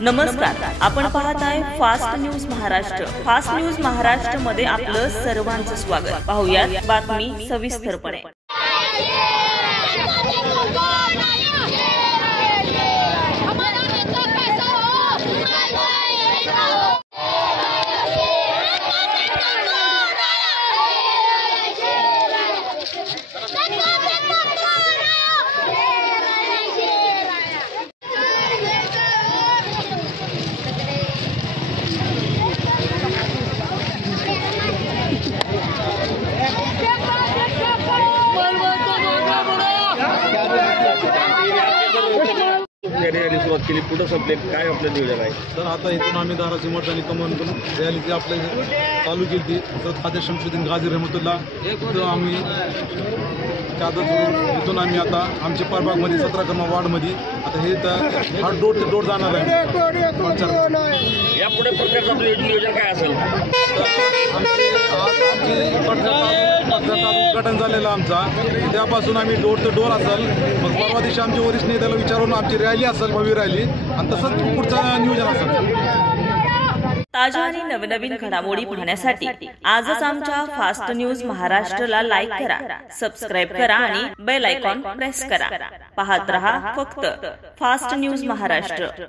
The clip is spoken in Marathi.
नमस्कार, आपण पाहत आहे fast news Maharashtra. Fast news Maharashtra मध्ये आपलं सर्वांचं स्वागत। पाहूयात बातमी सविस्तरपणे। रॅली सुरुवात केली, पुढे संपले, काय आपलं नियोजन आहे? तर आता इथून आम्ही दाराची मतदानी कमान करून रॅली आपल्या चालू केली तर खाद्य शमशुद्दीन गाझी रहमतुल्ला इथं आम्ही इथून आम्ही आता आमच्या परबागमध्ये 17 क्रमांक वार्डमध्ये आता हे तर हा डोर ते डोर जाणार आहे। यापुढे प्रचाराचं नियोजन काय असेल? उद्घाटन झालेलं आमचा, त्यापासून आम्ही डोर टू डोर असेल, मग परवा दिवशी आमच्या वरिष्ठ नेत्याला विचारून आमची रॅली असेल, भव्य रॅली, आणि तसंच पुढचं नियोजन असेल। ताज्या आणि नवनवीन घडामोडी पाहण्यासाठी आजच आमच्या फास्ट न्यूज महाराष्ट्रला लाईक करा, सबस्क्राइब करा आणि बेल आयकॉन प्रेस करा। पाहत रहा फक्त फास्ट न्यूज महाराष्ट्र।